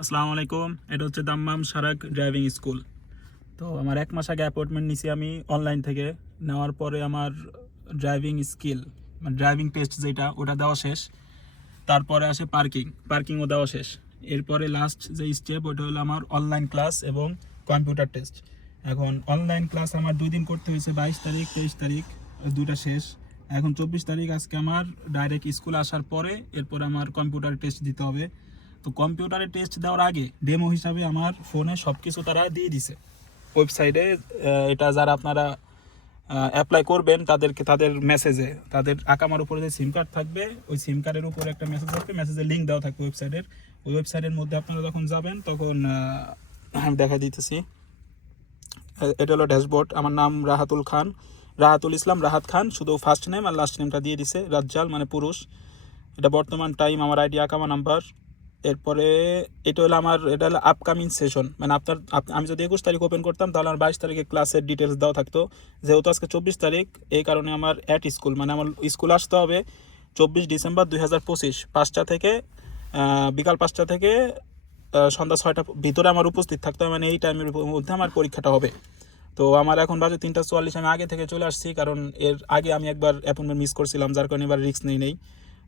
আসসালামু আলাইকুম। এটা হচ্ছে দাম্মাম সারাক ড্রাইভিং স্কুল। তো আমার এক মাস আগে অ্যাপয়েন্টমেন্ট নিছি আমি অনলাইন থেকে। নেওয়ার পরে আমার ড্রাইভিং স্কিল মানে ড্রাইভিং টেস্ট যেটা, ওটা দেওয়া শেষ। তারপরে আসে পার্কিং পার্কিংও দেওয়া শেষ। এরপরে লাস্ট যে স্টেপ ওটা হলো আমার অনলাইন ক্লাস এবং কম্পিউটার টেস্ট এখন অনলাইন ক্লাস আমার দুই দিন করতে হয়েছে, বাইশ তারিখ, তেইশ তারিখ দুটা শেষ। এখন চব্বিশ তারিখ আজকে আমার ডাইরেক্ট স্কুল আসার পরে এরপর আমার কম্পিউটার টেস্ট দিতে হবে। তো কম্পিউটারে টেস্ট দেওয়ার আগে ডেমো হিসাবে আমার ফোনে সব কিছু তারা দিয়ে দিছে। ওয়েবসাইটে এটা যারা আপনারা অ্যাপ্লাই করবেন তাদেরকে, তাদের মেসেজে তাদের আকামার উপরে যে সিম কার্ড থাকবে, ওই সিম কার্ডের উপরে একটা মেসেজ থাকবে মেসেজের লিঙ্ক দেওয়া থাকবে ওয়েবসাইটের ওই ওয়েবসাইটের মধ্যে আপনারা যখন যাবেন, তখন আমি দেখা দিতেছি। এটা হলো ড্যাশবোর্ড আমার নাম রাহাতুল খান। রাহাতুল ইসলাম রাহাত খান, শুধু ফার্স্ট নেম আর লাস্ট নেমটা দিয়ে দিছে, রাজ্জাল মানে পুরুষ। এটা বর্তমান টাইম আমার আইডি আকামা নাম্বার এরপরে এটা হলো আমার, এটা হলো আপকামিং সেশন মানে আপনার, আপ- আমি যদি একুশ তারিখ ওপেন করতাম, তাহলে আমার বাইশ তারিখে ক্লাসের ডিটেলস দেওয়া থাকতো। যেহেতু আজকে চব্বিশ তারিখ, এই কারণে আমার অ্যাট স্কুল মানে আমার স্কুল আসতে হবে চব্বিশ ডিসেম্বর দুই হাজার পঁচিশ পাঁচটা থেকে বিকাল পাঁচটা থেকে সন্ধ্যা ছয়টা ভিতরে আমার উপস্থিত থাকতে হবে মানে এই টাইমের মধ্যে আমার পরীক্ষাটা হবে। তো আমার এখন বাজে তিনটা চুয়াল্লিশ, আমি আগে থেকে চলে আসছি, কারণ এর আগে আমি একবার অ্যাপয়েন্টমেন্ট মিস করছিলাম, যার কারণে এবার রিস্ক নেই নেই।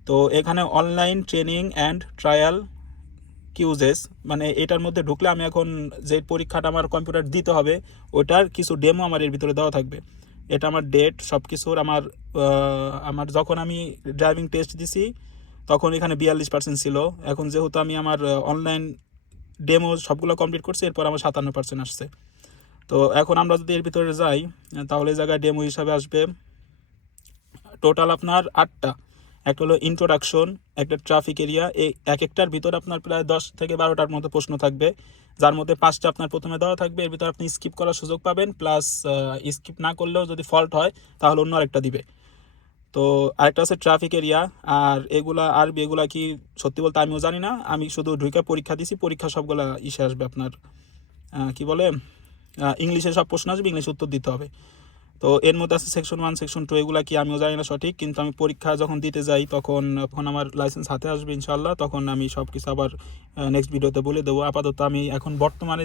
তো এখানে online training and trial quizzes মানে এটার মধ্যে ঢুকলে আমি এখন যে পরীক্ষাটা আমার কম্পিউটার দিতে হবে, ওটার কিছু ডেমো আমার এর ভিতরে দেওয়া থাকবে। এটা আমার ডেট সব কিছুর আমার আমার যখন আমি ড্রাইভিং টেস্ট দিছি, তখন এখানে বিয়াল্লিশ পার্সেন্ট ছিল। এখন যেহেতু আমি আমার অনলাইন ডেমো সবগুলো কমপ্লিট করছি, এরপর আমার সাতান্ন পার্সেন্ট আসছে। তো এখন আমরা যদি এর ভিতরে যাই, তাহলে এই জায়গায় ডেমো হিসাবে আসবে টোটাল আপনার আটটা। একটা হলো ইন্ট্রোডাকশন একটা ট্রাফিক এরিয়া এই এক একটার ভিতর আপনার প্রায় দশ থেকে বারোটার মতো প্রশ্ন থাকবে। যার মধ্যে পাঁচটা আপনার প্রথমে দেওয়া থাকবে, এর ভিতর আপনি স্কিপ করার সুযোগ পাবেন প্লাস স্কিপ না করলেও যদি ফল্ট হয়, তাহলে অন্য আরেকটা দিবে। তো আরেকটা আছে ট্রাফিক এরিয়া আর এগুলা, আরবি এগুলা কি সত্যি বলতে আমিও জানি না। আমি শুধু ঢুকে পরীক্ষা দিছি, পরীক্ষা সবগুলা ইসে আসবে আপনার কি বলে ইংলিশে সব প্রশ্ন আসবে, ইংলিশে উত্তর দিতে হবে। তো এর মধ্যে আছে সেকশন ওয়ান সেকশন টু এগুলা কি আমিও জানি না সঠিক, কিন্তু আমি পরীক্ষা যখন দিতে যাই, তখন, যখন আমার লাইসেন্স হাতে আসবে ইনশাল্লাহ তখন আমি সব কিছু আবার নেক্সট ভিডিওতে বলে দেবো। আপাতত আমি এখন বর্তমানে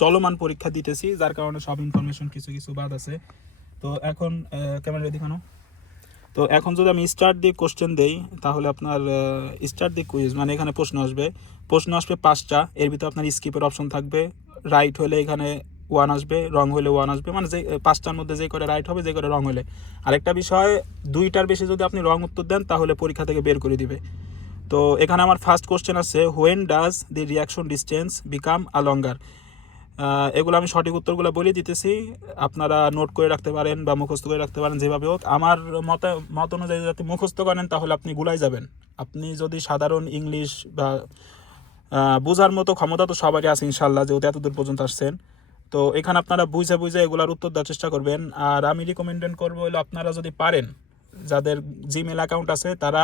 চলমান পরীক্ষা দিতেছি, যার কারণে সব ইনফরমেশন কিছু কিছু বাদ আছে। তো এখন ক্যামেরা দেখানো তো এখন যদি আমি স্টার্ট দিয়ে কোশ্চেন দেই, তাহলে আপনার স্টার্ট দিয়ে কুইজ মানে এখানে প্রশ্ন আসবে। প্রশ্ন আসবে পাঁচটা, এর ভিতরে আপনার স্কিপের অপশন থাকবে। রাইট হলে এখানে ওয়ান আসবে রং হলে ওয়ান আসবে মানে যে পাঁচটার মধ্যে যে করে রাইট হবে, যে করে রং হলে আরেকটা বিষয়, দুইটার বেশি যদি আপনি রং উত্তর দেন, তাহলে পরীক্ষা থেকে বের করে দিবে। তো এখানে আমার ফার্স্ট কোশ্চেন আছে when does the reaction distance become a longer এগুলো আমি সঠিক উত্তরগুলো বলে দিতেছি। আপনারা নোট করে রাখতে পারেন বা মুখস্থ করে রাখতে পারেন, যেভাবে হোক। আমার মত মত অনুযায়ী যদি মুখস্থ করেন, তাহলে আপনি গুলাই যাবেন। আপনি যদি সাধারণ ইংলিশ বা বোঝার মতো ক্ষমতা তো সবারই আছে ইনশাল্লাহ যেহেতু এতদূর পর্যন্ত আসছেন। তো এখানে আপনারা বুঝে বুঝে এগুলার উত্তর দেওয়ার চেষ্টা করবেন। আর আমি রিকমেন্ডেড করব হলো আপনারা যদি পারেন, যাদের জিমেল অ্যাকাউন্ট আছে, তারা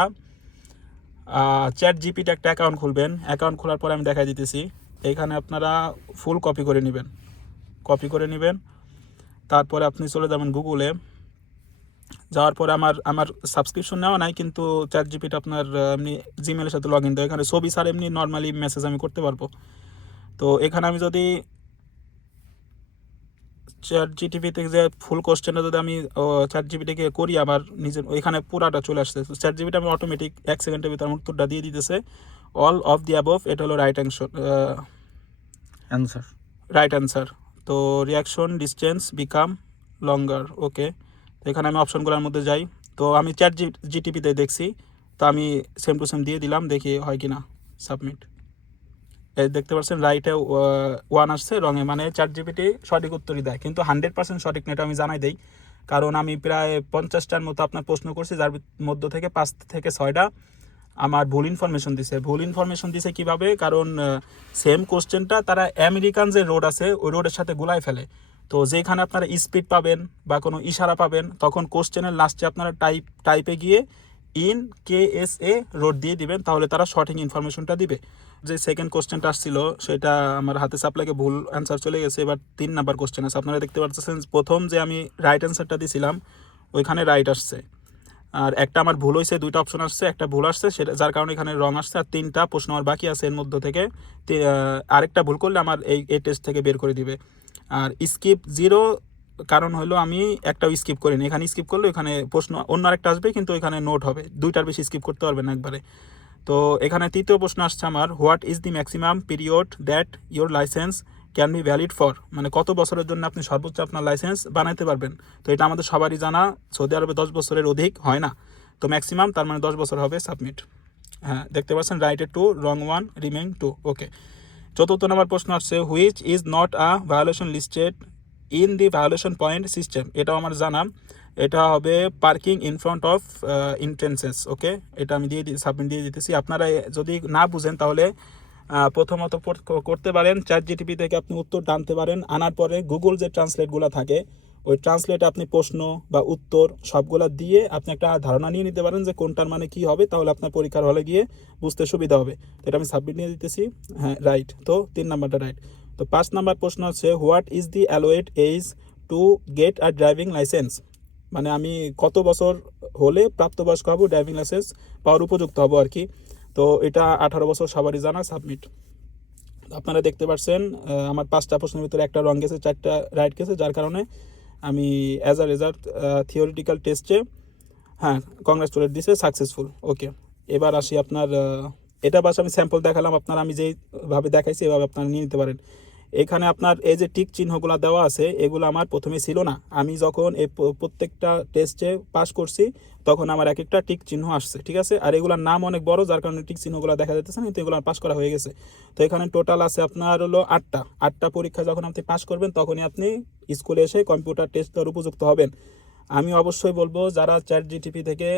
চ্যাট জিপিতে একটা অ্যাকাউন্ট খুলবেন। অ্যাকাউন্ট খোলার পরে আমি দেখাই দিতেছি। এখানে আপনারা ফুল কপি করে নেবেন। কপি করে নেবেন। তারপরে আপনি চলে যাবেন গুগলে যাওয়ার পরে আমার আমার সাবস্ক্রিপশন নেওয়া নাই, কিন্তু চ্যাট জিপিটা আপনার এমনি জিমেলের সাথে লগ ইন দেয়। এখানে ছবি স্যার এমনি নর্মালি মেসেজ আমি করতে পারব। তো এখানে আমি যদি চ্যাট জিটিভিতে যে ফুল কোশ্চেনটা যদি আমি চ্যাট জিপিটিকে করি আবার নিজের ওইখানে পুরাটা চলে আসছে। চ্যাট জিপিটা আমি অটোমেটিক এক সেকেন্ডের ভিতরে আমার উত্তরটা দিয়ে দিতেছে। অল অফ দি অ্যাবভ এটা হলো right answer answer right answer তো reaction distance become longer okay তো এখানে আমি অপশনগুলোর মধ্যে যাই। তো আমি চ্যাট জি জিটিপিতে দেখছি। তো আমি সেম টু সেম দিয়ে দিলাম দেখি হয় কি না সাবমিট দেখতে পাচ্ছেন রাইটে ওয়ান আসছে, রঙে মানে চার জিবিটি সঠিক উত্তরই দেয়। কিন্তু হান্ড্রেড পার্সেন্ট সঠিক না এটা আমি জানাই দেই। কারণ আমি প্রায় পঞ্চাশটার মতো আপনার প্রশ্ন করছি, যার মধ্য থেকে পাঁচ থেকে ছয়টা আমার ভুল ইনফরমেশন দিছে। ভুল ইনফরমেশন দিছে কীভাবে? কারণ সেম কোশ্চেনটা তারা আমেরিকান যে রোড আছে, ওই রোডের সাথে গুলাই ফেলে। তো যেখানে আপনারা স্পিড পাবেন বা কোনো ইশারা পাবেন, তখন কোশ্চেনের লাস্টে আপনারা টাইপ টাইপে গিয়ে in K S A road দিয়ে দিবেন, তাহলে তারা সঠিক ইনফরমেশনটা দিবে। যে সেকেন্ড কোশ্চেনটা আসছিল, সেটা আমার হাতে সাপ্লাইকে ভুল অ্যান্সার চলে গেছে, এবার তিন নাম্বার কোশ্চেন আছে। আপনারা দেখতে পাচ্ছেন প্রথম যে আমি রাইট অ্যান্সারটা দিয়েছিলাম ওইখানে রাইট আসছে। আর একটা আমার ভুল হয়েছে দুইটা অপশন আসছে, একটা ভুল আসছে, সেটা যার কারণে এখানে রং আসছে, আর তিনটা প্রশ্ন আমার বাকি আছে এর মধ্য থেকে। আরেকটা ভুল করলে আমার এই এই টেস্ট থেকে বের করে দিবে। আর স্কিপ জিরো কারণ হলো আমি একটাও স্কিপ করিনি। এখানে স্কিপ করলে এখানে প্রশ্ন অন্য আরেকটা আসবে, কিন্তু এখানে নোট হবে। দুইটার বেশি স্কিপ করতে পারবেন একবারে। তো এখানে তৃতীয় প্রশ্ন আসছে আমার, what is the maximum period that your license can be valid for? মানে কত বছরের জন্য আপনি সর্বোচ্চ আপনার লাইসেন্স বানাইতে পারবেন? তো এটা আমাদের সবারই জানা, সৌদি আরবে দশ বছরের অধিক হয় না। তো ম্যাক্সিমাম, তার মানে দশ বছর হবে, সাবমিট। হ্যাঁ দেখতে পাচ্ছেন righted two, wrong one remain two, okay. চতুর্থ নম্বর প্রশ্ন আসছে, which is not a violation listed in the violation point system? এটাও আমার জানা। এটা হবে parking in front of entrances okay এটা আমি দিয়ে সাবমিট দিয়ে দিতেছি। আপনারা যদি না বুঝেন তাহলে প্রথমত করতে পারেন। চ্যাট জিটিপি থেকে আপনি উত্তর টানতে পারেন। আনার পরে গুগল যে ট্রান্সলেটগুলো থাকে, ওই ট্রান্সলেটে আপনি প্রশ্ন বা উত্তর সবগুলো দিয়ে আপনি একটা ধারণা নিয়ে নিতে পারেন যে কোনটার মানে কি হবে, তাহলে আপনার পরীক্ষার হলে গিয়ে বুঝতে সুবিধা হবে। এটা আমি সাবমিট নিয়ে দিতেছি। হ্যাঁ রাইট তো তিন নাম্বারটা রাইট তো পাঁচ নাম্বার প্রশ্ন হচ্ছে what is the allowed age to get a driving license মানে আমি কত বছর হলে প্রাপ্তবয়স্ক হব ড্রাইভিং লাইসেন্স পাওয়ার উপযুক্ত হব আর কি। তো এটা আঠারো বছর সবারই জানা সাবমিট আপনারা দেখতে পাচ্ছেন আমার পাঁচটা প্রশ্নের ভিতরে একটা রং গেছে, চারটা রাইট গেছে, যার কারণে আমি অ্যাজ আ রেজাল্ট থিওরিটিক্যাল টেস্টে হ্যাঁ কংগ্রেচুলেট দিছে সাকসেসফুল ওকে এবার আসি আপনার এটা বাস আমি স্যাম্পল দেখালাম, আপনার আমি যেইভাবে দেখাইছি, এভাবে আপনারা নিয়ে নিতে পারেন। এখানে আপনার এই যে টিক চিহ্নগুলো দেওয়া আছে, এগুলো আমার প্রথমে ছিল না। আমি যখন এই প্রত্যেকটা টেস্টে পাস করছি, তখন আমার এক একটা টিক চিহ্ন আসছে, ঠিক আছে? আর এগুলোর নাম অনেক বড়, যার কারণে টিক চিহ্নগুলো দেখা যাচ্ছে না, কিন্তু এগুলো পাস করা হয়ে গেছে। তো এখানে টোটাল আছে আপনার হলো আটটা। আটটা পরীক্ষা যখন আপনি পাস করবেন, তখনই আপনি স্কুলে এসে কম্পিউটার টেস্ট দেওয়ার উপযুক্ত হবেন। আমি অবশ্যই বলব, যারা চ্যাট জিটিপি থেকে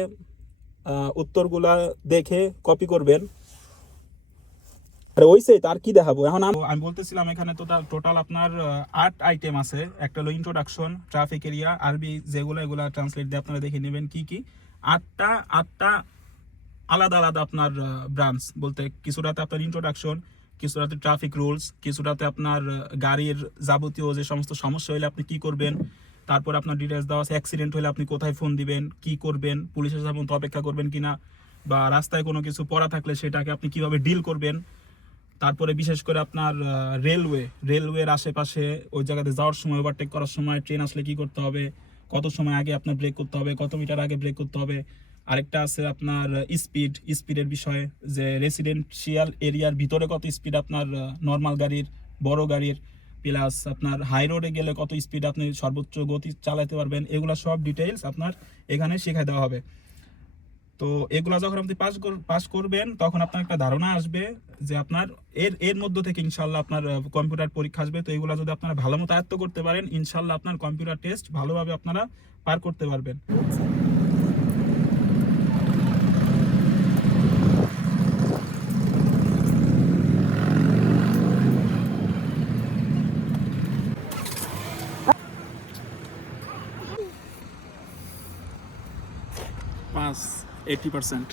উত্তরগুলা দেখে কপি করবেন আরে ওইসে তার কি দেখাবো? এখন আমি বলতেছিলাম এখানে তো টোটাল আপনার আট আইটেম আছে। একটা হলো ইন্ট্রোডাকশন ট্রাফিক এরিয়া আরবি যেগুলো, এগুলা ট্রান্সলেট দিয়ে আপনারা দেখে নেবেন কি কি। আটটা আটটা আলাদা আলাদা আপনার ব্রাঞ্চ বলতে কিছুটাতে আপনার ইন্ট্রোডাকশন কিছুটাতে ট্রাফিক রুলস কিছুটাতে আপনার গাড়ির যাবতীয় যে সমস্ত সমস্যা হলে আপনি কি করবেন, তারপর আপনার ডিটেলস দেওয়া আছে অ্যাক্সিডেন্ট হলে আপনি কোথায় ফোন দিবেন, কি করবেন, পুলিশের সামনে অপেক্ষা করবেন কিনা, বা রাস্তায় কোনো কিছু পড়া থাকলে সেটাকে আপনি কীভাবে ডিল করবেন তারপরে বিশেষ করে আপনার রেলওয়ে রেলওয়ের আশেপাশে ওই জায়গাতে যাওয়ার সময় ওভারটেক করার সময় ট্রেন আসলে কি করতে হবে? কত সময় আগে আপনার ব্রেক করতে হবে? কত মিটার আগে ব্রেক করতে হবে? আরেকটা আছে আপনার স্পিড স্পিডের বিষয়ে, যে রেসিডেন্সিয়াল এরিয়ার ভিতরে কত স্পিড আপনার নর্মাল গাড়ির, বড় গাড়ির প্লাস আপনার হাই রোডে গেলে কত স্পিড আপনি সর্বোচ্চ গতি চালাতে পারবেন? এগুলা সব ডিটেইলস আপনার এখানে শেখায় দেওয়া হবে। তো এগুলা যখন আপনি পাস পাস করবেন, তখন আপনার একটা ধারণা আসবে যে আপনার এর এর মধ্য থেকে ইনশাল্লাহ আপনার কম্পিউটার পরীক্ষা আসবে। তো এগুলা যদি আপনারা ভালো মতো আয়ত্ত করতে পারেন, ইনশাল্লাহ আপনার কম্পিউটার টেস্ট ভালোভাবে আপনারা পার করতে পারবেন পাস এইটি পার্সেন্ট